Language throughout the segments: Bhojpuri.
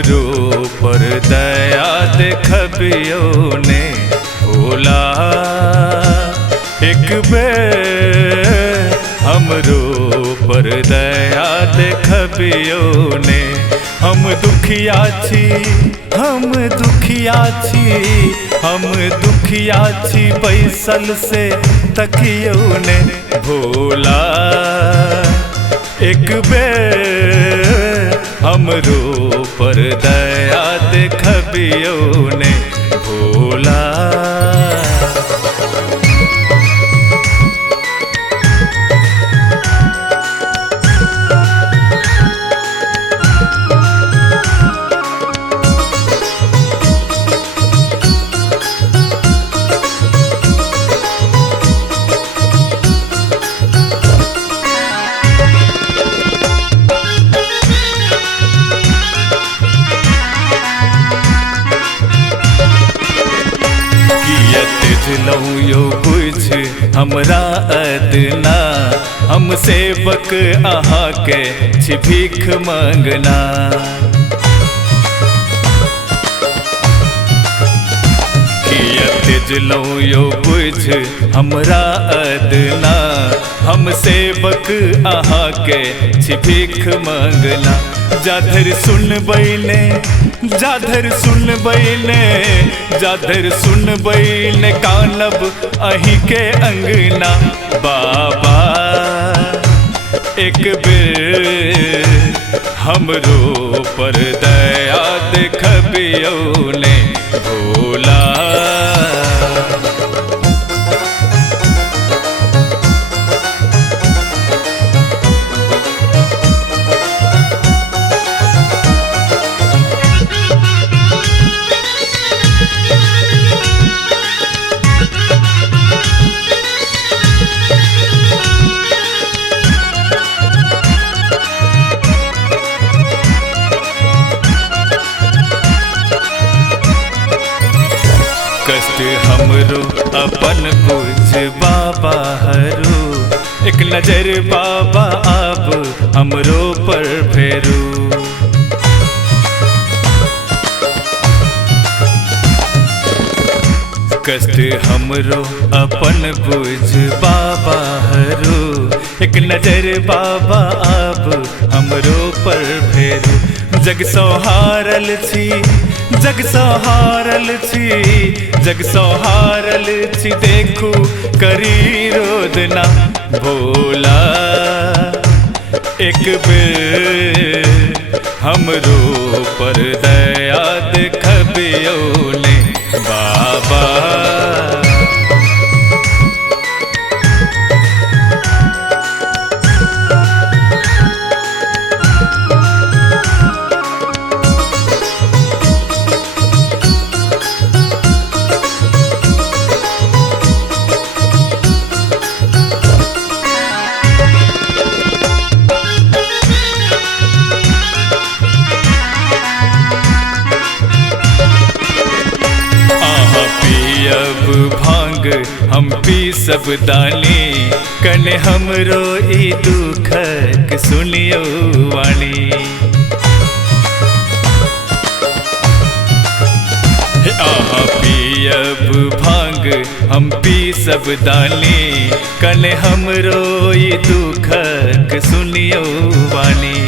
हमरो पर दया देखबियो ने भोला। एक बेर हमरो पर दया देखबियो ने। हम दुखिया छी, हम दुखिया छी, हम दुखिया छी, बैसल से तकियो ने भोला। एक बेर हमरो पर दया देखबियो ने भोला। यो कुछ हमरा अदना, हम सेवक अहाँ के छी भीख मंगना। कियत जलौ यो कुछ हमरा अदना, हम सेवक अहाँ के छी भीख मंगना। जाधर सुनबै ने, जाधर सुनबै ने, जाधर सुनबै ने, कानब अहीं के अंगना। बाबा एक बेर हमरो पर दया देखबियो ने भोला। कष्ट हमरो अपन बुझ बाबा हरो। एक नजर बाबा अब हमरो पर फेरू। कष्ट हमरो अपन बुझ बाबा हरो। एक नजर बाबा अब हमरो पर फेरू। जग सहारल छी, जग सहारल छी, जग सहारल छी, देखू करी रोदना भोला। एक बेर हमरो पर दया देखबियो ने बाबा। भांग हम पी सब दानी, कने हमरो ई दुखक सुनियो वाणी। आहा पियब भांग हम पी सब दानी, कने हमरो ई दुखक सुनियो वाणी।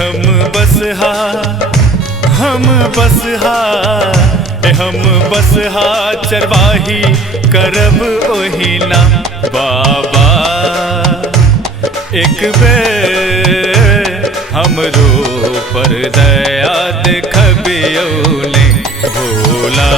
हम बसहा, हम बसहा, हम बसहा चरवाही करब ओहिना बाबा। एक बेर हमरो पर दया देखबियो ने भोला।